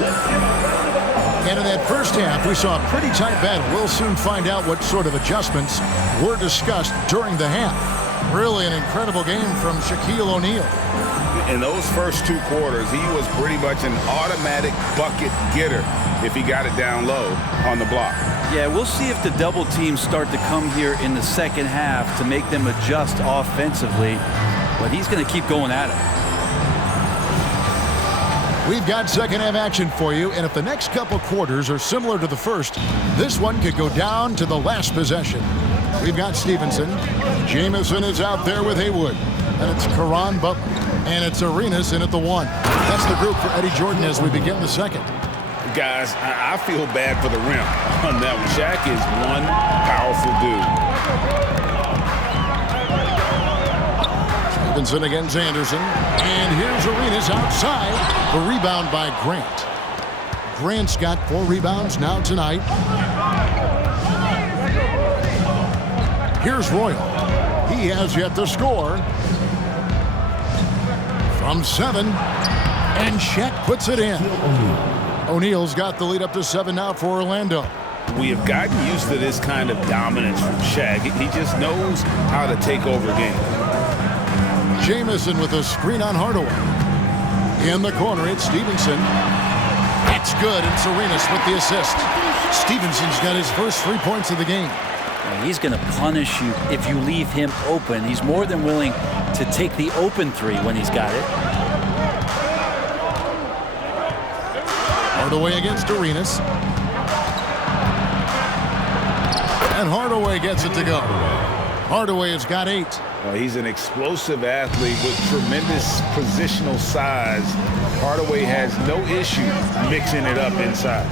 And in that first half, we saw a pretty tight battle. We'll soon find out what sort of adjustments were discussed during the half. Really an incredible game from Shaquille O'Neal. In those first 2 quarters, he was pretty much an automatic bucket getter if he got it down low on the block. Yeah, we'll see if the double teams start to come here in the second half to make them adjust offensively. But he's going to keep going at it. We've got second half action for you, and if the next couple quarters are similar to the first, this one could go down to the last possession. We've got Stevenson. Jamison is out there with Haywood. And it's Caron Butler. And it's Arenas in at the 1. That's the group for Eddie Jordan as we begin the second. Guys, I feel bad for the rim on that one. Shaq is one powerful dude. Stevenson against Anderson. And here's Arenas outside. The rebound by Grant. Grant's got 4 rebounds now tonight. Here's Royal. He has yet to score. From 7. And Shaq puts it in. O'Neal's got the lead up to 7 now for Orlando. We have gotten used to this kind of dominance from Shaq. He just knows how to take over games. Jamison with a screen on Hardaway. In the corner, it's Stevenson. It's good, and Arenas with the assist. Stevenson's got his first 3 points of the game. He's going to punish you if you leave him open. He's more than willing to take the open 3 when he's got it. Hardaway against Arenas. And Hardaway gets it to go. Hardaway has got 8. He's an explosive athlete with tremendous positional size. Hardaway has no issue mixing it up inside.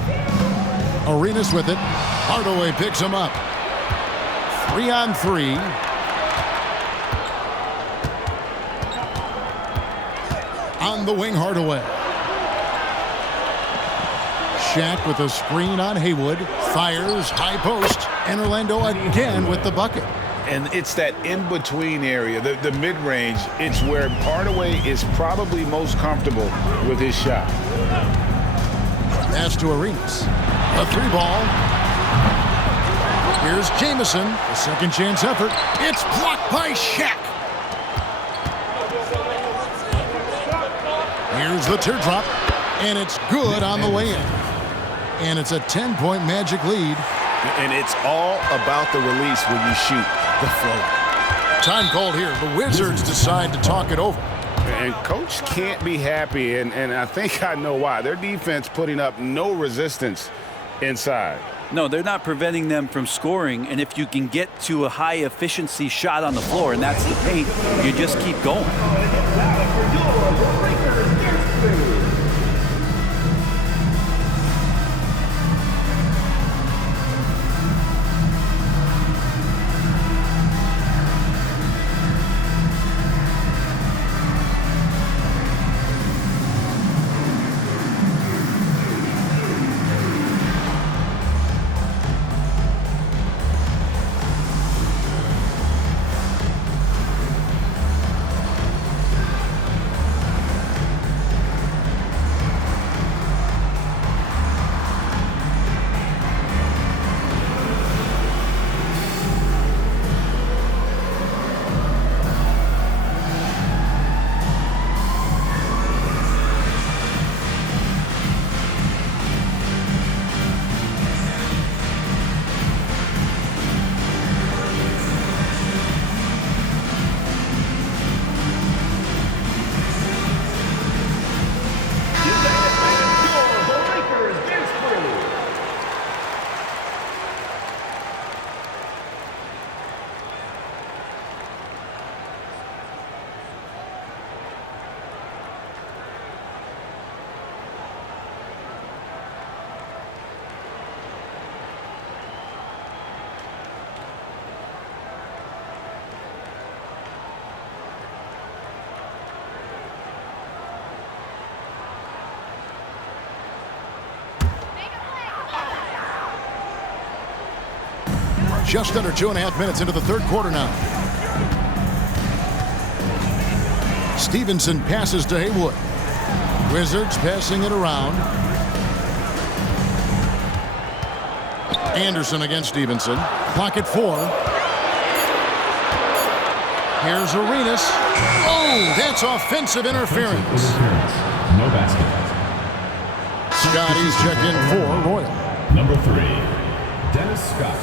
Arenas with it. Hardaway picks him up. 3-on-3. On the wing, Hardaway. Shaq with a screen on Haywood. Fires, high post. And Orlando again with the bucket. And it's that in-between area, the mid-range. It's where Hardaway is probably most comfortable with his shot. Pass to Arenas. A 3-ball. Here's Jamison. A second chance effort. It's blocked by Shaq. Here's the teardrop. And it's good on the way in. And it's a 10-point Magic lead. And it's all about the release when you shoot the flow. Time called here. The Wizards decide to talk it over. And Coach can't be happy, and I think I know why. Their defense putting up no resistance inside. No, they're not preventing them from scoring, and if you can get to a high-efficiency shot on the floor, and that's the paint, you just keep going. Just under 2.5 minutes into the third quarter now. Stevenson passes to Haywood. Wizards passing it around. Anderson against Stevenson. Clock at 4. Here's Arenas. Oh, that's offensive interference. No basket. Scotty's checked in for Royal. Number 3, Dennis Scott.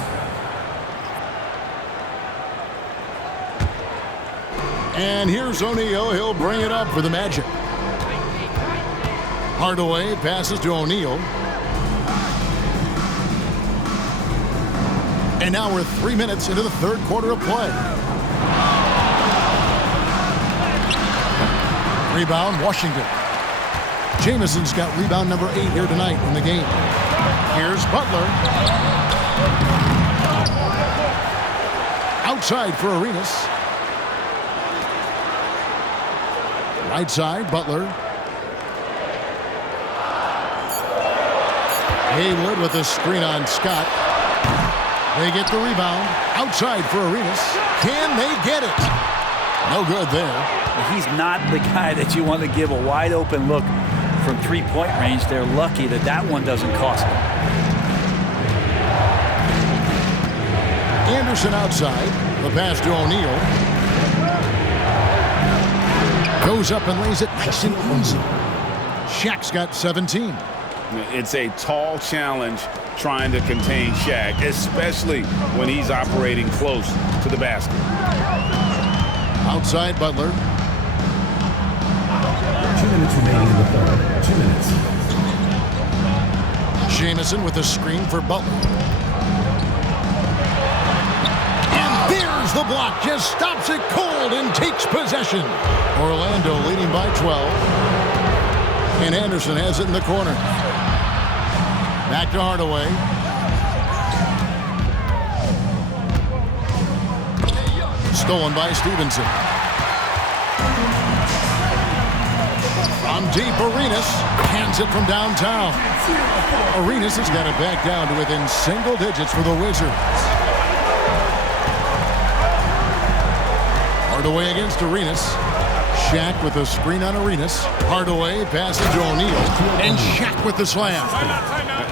And here's O'Neal. He'll bring it up for the Magic. Hardaway passes to O'Neal. And now we're 3 minutes into the third quarter of play. Rebound, Washington. Jamison's got rebound number 8 here tonight in the game. Here's Butler. Outside for Arenas. Right side, Butler. Haywood with a screen on Scott. They get the rebound. Outside for Arenas. Can they get it? No good there. He's not the guy that you want to give a wide open look from three-point range. They're lucky that that one doesn't cost them. Anderson outside. The pass to O'Neal. Goes up and lays it nice and easy. Shaq's got 17. It's a tall challenge trying to contain Shaq, especially when he's operating close to the basket. Outside Butler. 2 minutes remaining in the third. 2 minutes. Jamison with a screen for Butler. And there's the block. Just stops it cold and takes possession. Orlando leading by 12. And Anderson has it in the corner. Back to Hardaway. Stolen by Stevenson. From deep, Arenas hands it from downtown. Arenas has got it back down to within single digits for the Wizards. Hardaway against Arenas. Shaq with a screen on Arenas. Hardaway passes to O'Neal. And Shaq with the slam.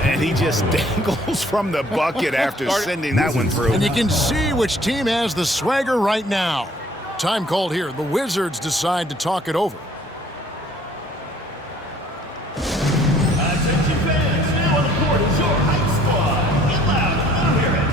And he just dangles from the bucket after sending that one through. And you can see which team has the swagger right now. Time called here. The Wizards decide to talk it over. Attention fans, now on the court is your hype squad. Get loud, I want to hear it.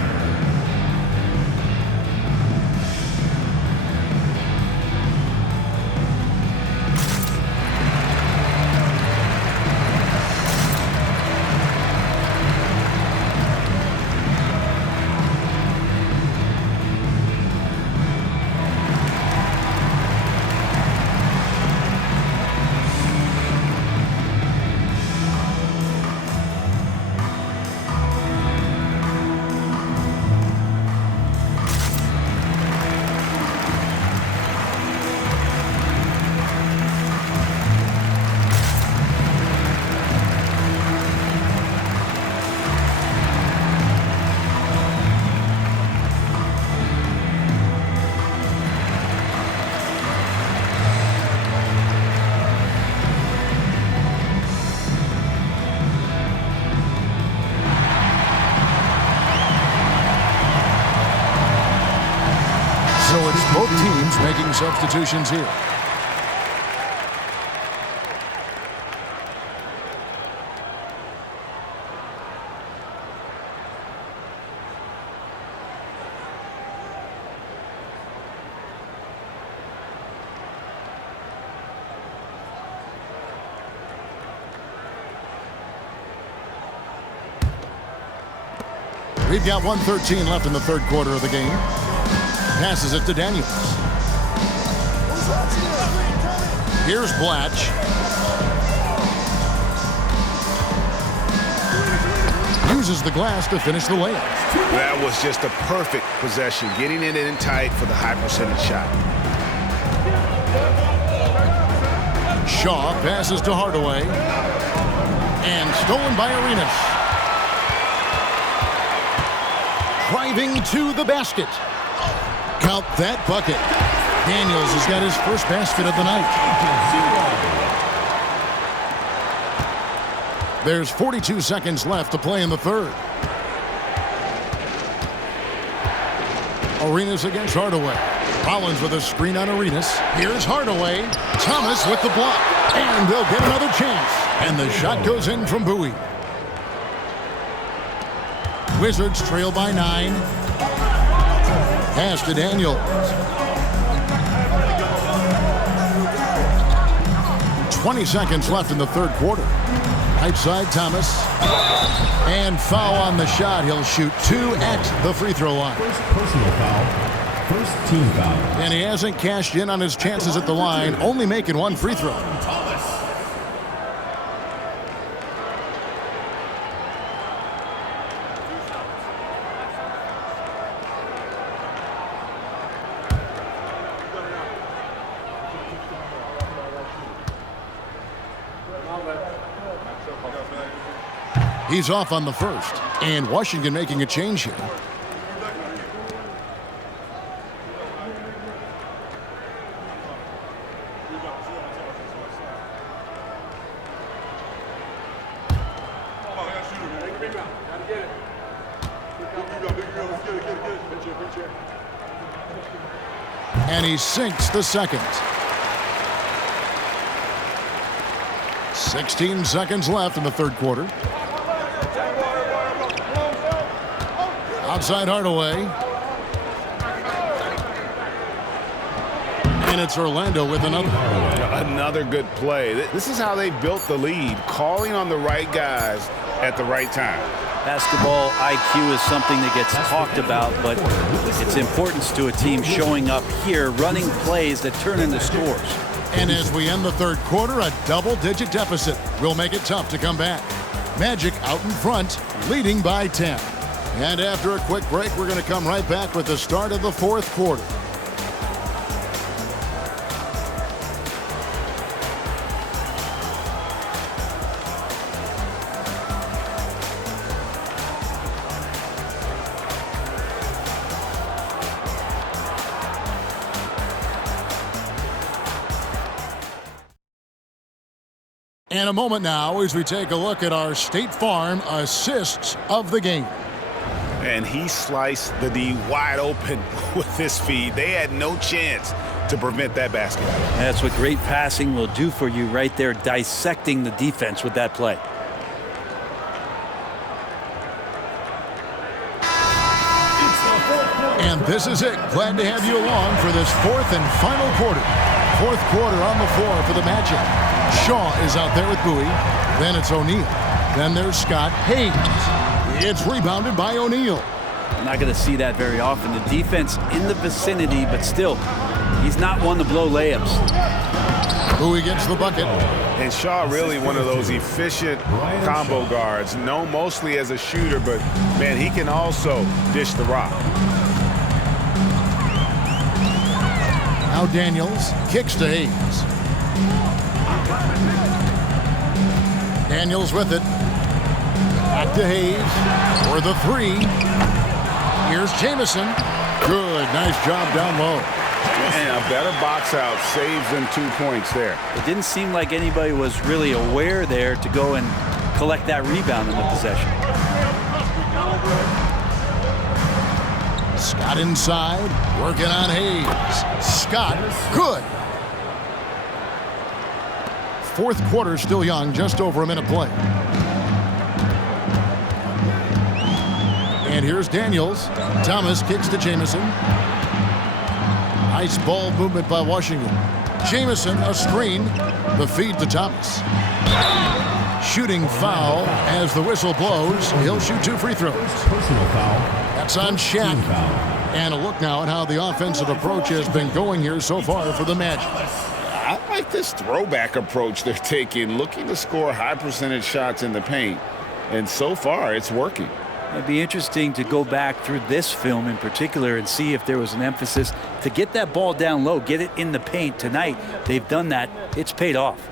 So it's both teams making substitutions here. We've got 1:13 left in the third quarter of the game. Passes it to Daniels. Here's Blatch. Uses the glass to finish the layup. That was just a perfect possession, getting it in tight for the high percentage shot. Shaw passes to Hardaway. And stolen by Arenas. Driving to the basket. Count that bucket. Daniels has got his first basket of the night. There's 42 seconds left to play in the third. Arenas against Hardaway. Rollins with a screen on Arenas. Here's Hardaway. Thomas with the block. And they'll get another chance. And the shot goes in from Bowie. Wizards trail by 9. Pass to Daniels. 20 seconds left in the third quarter. Right side, Thomas. And foul on the shot. He'll shoot 2 at the free throw line. First personal foul. First team foul. And he hasn't cashed in on his chances at the line, only making 1 free throw. He's off on the first, and Washington making a change here. And he sinks the second. 16 seconds left in the third quarter. Outside Hardaway. And it's Orlando with another. Another good play. This is how they built the lead, calling on the right guys at the right time. Basketball IQ is something that gets talked about, but its importance to a team showing up here, running plays that turn into scores. And as we end the third quarter, a double-digit deficit will make it tough to come back. Magic out in front, leading by 10. And after a quick break, we're going to come right back with the start of the fourth quarter. And a moment now as we take a look at our State Farm assists of the game. And he sliced the D wide open with his feed. They had no chance to prevent that basket. That's what great passing will do for you right there, dissecting the defense with that play. And this is it. Glad to have you along for this fourth and final quarter. Fourth quarter on the floor for the Magic. Shaw is out there with Bowie. Then it's O'Neal. Then there's Scott Hayes. It's rebounded by O'Neal. I'm not going to see that very often. The defense in the vicinity, but still, he's not one to blow layups. Bowie gets the bucket. And Shaw really one of those efficient combo guards, known mostly as a shooter, but, man, he can also dish the rock. Now Daniels kicks to Hayes. Daniels with it. Back to Hayes for the 3. Here's Jamison. Good, nice job down low. And a better box out saves them 2 points there. It didn't seem like anybody was really aware there to go and collect that rebound in the possession. Scott inside, working on Hayes. Scott, good. Fourth quarter still young, just over a minute play. And here's Daniels. Thomas kicks to Jamison. Nice ball movement by Washington. Jamison, a screen. The feed to Thomas. Shooting foul as the whistle blows. He'll shoot 2 free throws. Personal foul. That's on Shaq. And a look now at how the offensive approach has been going here so far for the Magic. I like this throwback approach they're taking, looking to score high percentage shots in the paint. And so far, it's working. It'd be interesting to go back through this film in particular and see if there was an emphasis to get that ball down low, get it in the paint. Tonight, they've done that. It's paid off.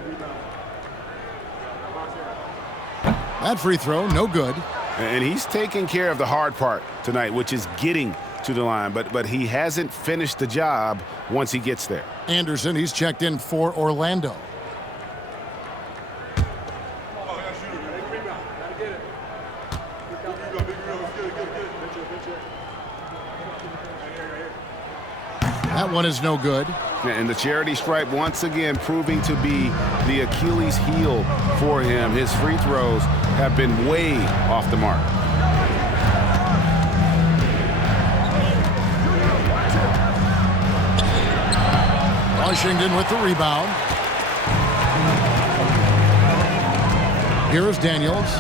That free throw, no good. And he's taking care of the hard part tonight, which is getting to the line. But he hasn't finished the job once he gets there. Anderson, he's checked in for Orlando. That one is no good. And the charity stripe once again proving to be the Achilles heel for him. His free throws have been way off the mark. Washington with the rebound. Here is Daniels.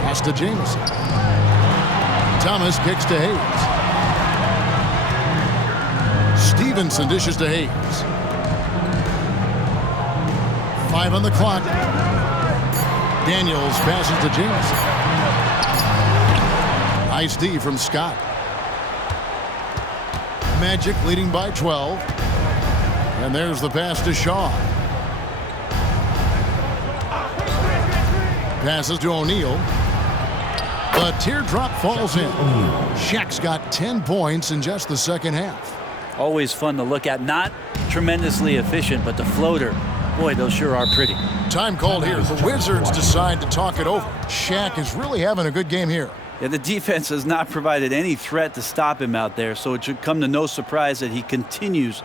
Pass to Jamison. Thomas kicks to Hayes. Stevenson dishes to Hayes. 5 on the clock. Daniels passes to Jamison. Nice D from Scott. Magic leading by 12. And there's the pass to Shaw. Passes to O'Neal. The teardrop falls in. Shaq's got 10 points in just the second half. Always fun to look at. Not tremendously efficient, but the floater, boy, those sure are pretty. Time called here. The Wizards decide to talk it over. Shaq is really having a good game here. Yeah, the defense has not provided any threat to stop him out there, so it should come to no surprise that he continues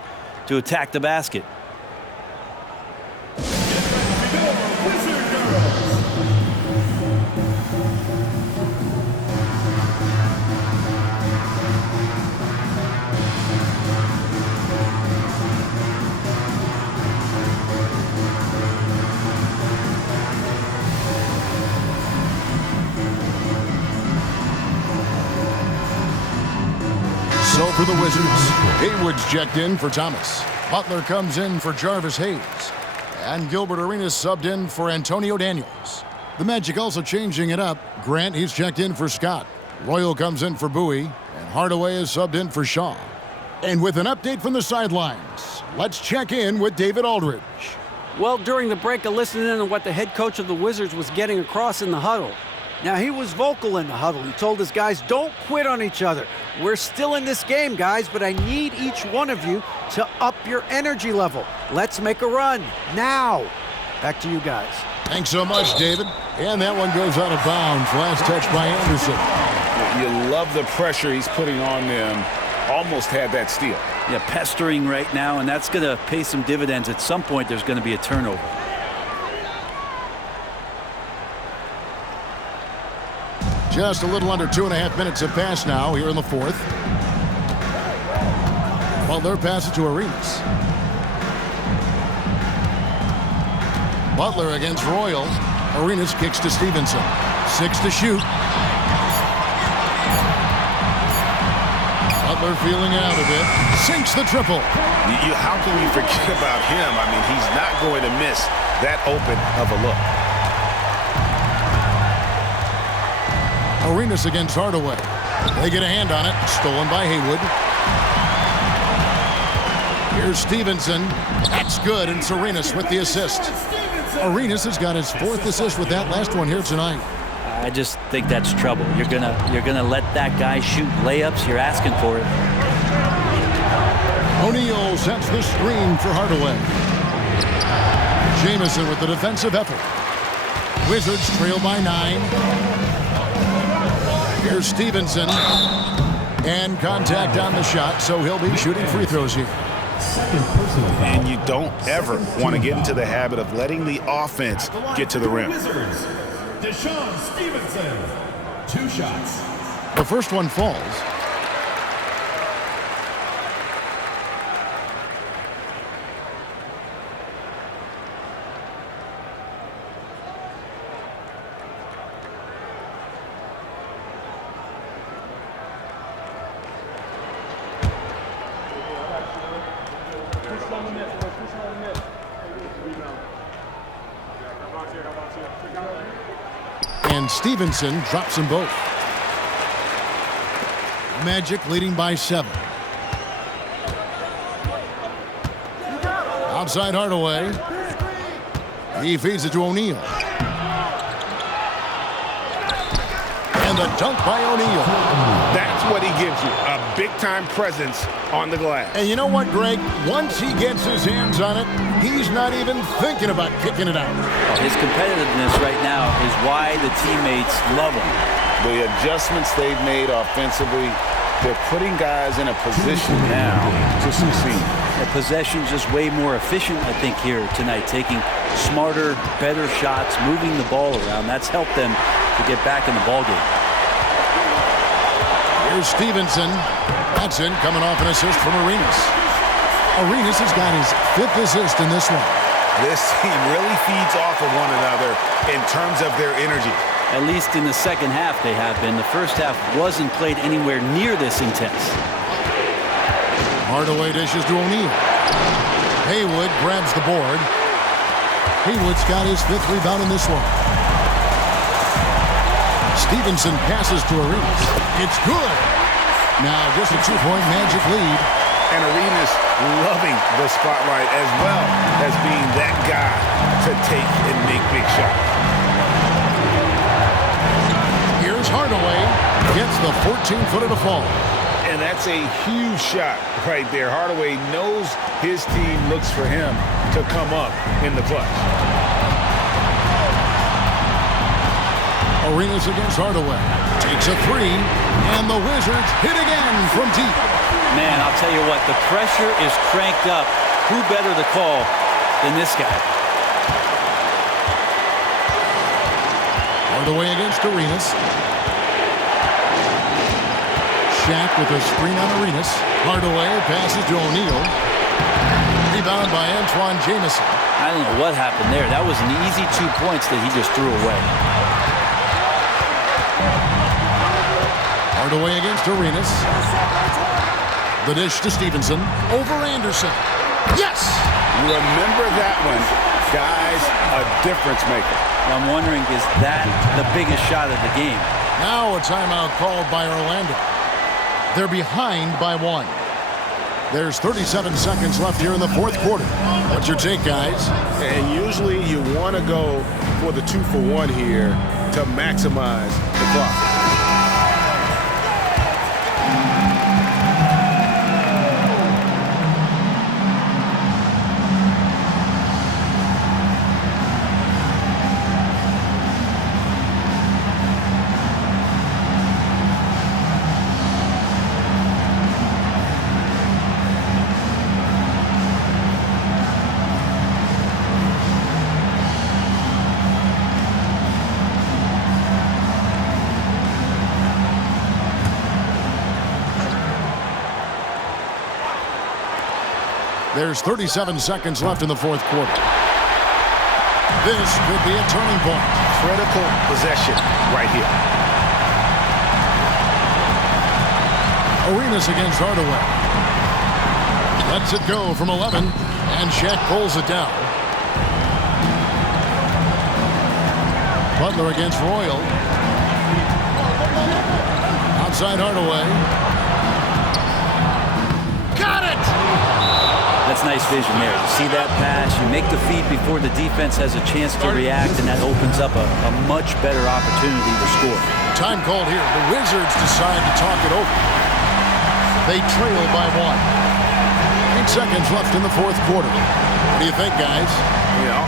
to attack the basket. So for the Wizards, Haywood's checked in for Thomas. Butler comes in for Jarvis Hayes. And Gilbert Arenas subbed in for Antonio Daniels. The Magic also changing it up. Grant, he's checked in for Scott. Royal comes in for Bowie. And Hardaway is subbed in for Shaw. And with an update from the sidelines, let's check in with David Aldridge. Well, during the break, I listened in on what the head coach of the Wizards was getting across in the huddle. Now, he was vocal in the huddle. He told his guys, don't quit on each other. We're still in this game, guys, but I need each one of you to up your energy level. Let's make a run now. Back to you guys. Thanks so much, David. And that one goes out of bounds. Last touch by Anderson. You love the pressure he's putting on them. Almost had that steal. Yeah, pestering right now, and that's going to pay some dividends. At some point, there's going to be a turnover. Just a little under 2.5 minutes have passed now here in the fourth. Butler passes to Arenas. Butler against Royal. Arenas kicks to Stevenson. 6 to shoot. Butler feeling it out a bit. Sinks the triple. How can you forget about him? I mean, he's not going to miss that open of a look. Arenas against Hardaway. They get a hand on it. Stolen by Haywood. Here's Stevenson. That's good, and it's Arenas with the assist. Arenas has got his 4th assist with that last one here tonight. I just think that's trouble. You're gonna let that guy shoot layups. You're asking for it. O'Neal sets the screen for Hardaway. Jamison with the defensive effort. Wizards trail by 9. Here's Stevenson. And contact on the shot, so he'll be shooting free throws here. Second personal foul. And you don't ever want to get into the habit of letting the offense get to the rim. Wizards, Deshaun Stevenson. 2 shots. The first one falls. And Stevenson drops them both. Magic leading by 7. Outside Hardaway. He feeds it to O'Neal. And the dunk by O'Neal. That's what he gives you, a big-time presence on the glass. And you know what, Greg? Once he gets his hands on it, he's not even thinking about kicking it out. His competitiveness right now is why the teammates love him. The adjustments they've made offensively They're putting guys in a position now to succeed. The possession's just way more efficient, I think, here tonight, taking smarter, better shots, moving the ball around. That's helped them to get back in the ballgame. Here's Stevenson. That's in, coming off an assist from Arenas. Arenas has got his 5th assist in this one. This team really feeds off of one another in terms of their energy. At least in the second half they have been. The first half wasn't played anywhere near this intense. Hardaway dishes to O'Neal. Haywood grabs the board. Haywood's got his 5th rebound in this one. Stevenson passes to Arenas. It's good. Now just a 2-point Magic lead. And Arenas loving the spotlight as well as being that guy to take and make big shots. Here's Hardaway. Gets the 14-footer to fall. And that's a huge shot right there. Hardaway knows his team looks for him to come up in the clutch. Arenas against Hardaway. Takes a 3, and the Wizards hit again from deep. Man, I'll tell you what, the pressure is cranked up. Who better to call than this guy? Hardaway against Arenas. Shaq with a screen on Arenas. Hardaway passes to O'Neal. Rebound by Antoine Jamison. I don't know what happened there. That was an easy 2 points that he just threw away. Hardaway against Arenas. The dish to Stevenson. Over Anderson. Yes! Remember that one. Guys, a difference maker. I'm wondering, is that the biggest shot of the game? Now a timeout called by Orlando. They're behind by 1. There's 37 seconds left here in the 4th quarter. What's your take, guys? And usually you want to go for the 2-for-1 here to maximize the clock. There's 37 seconds left in the 4th quarter. This could be a turning point. Critical possession right here. Arenas against Hardaway. Lets it go from 11, and Shaq pulls it down. Butler against Royal. Outside Hardaway. That's nice vision there. You see that pass, you make the feed before the defense has a chance to react, and that opens up a much better opportunity to score. Time called here. The Wizards decide to talk it over. They trail by 1. 8 seconds left in the 4th quarter. What do you think, guys?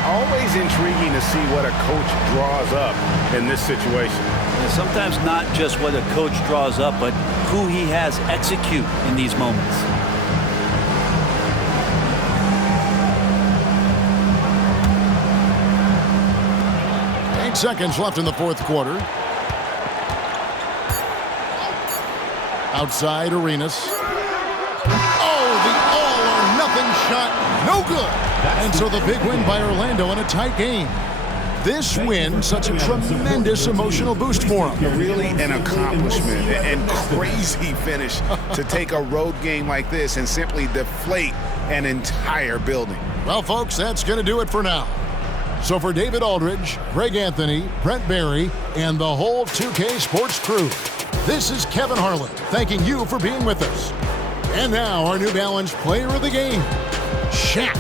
Always intriguing to see what a coach draws up in this situation. And sometimes not just what a coach draws up, but who he has execute in these moments. 8 seconds left in the 4th quarter. Outside Arenas. Oh, the all-or-nothing shot. No good. And so the big win by Orlando in a tight game. This win, such a tremendous emotional boost for them. Really an accomplishment and crazy finish to take a road game like this and simply deflate an entire building. Well, folks, that's going to do it for now. So for David Aldridge, Greg Anthony, Brent Barry, and the whole 2K Sports crew, this is Kevin Harlan thanking you for being with us. And now our New Balance player of the game, Shaq.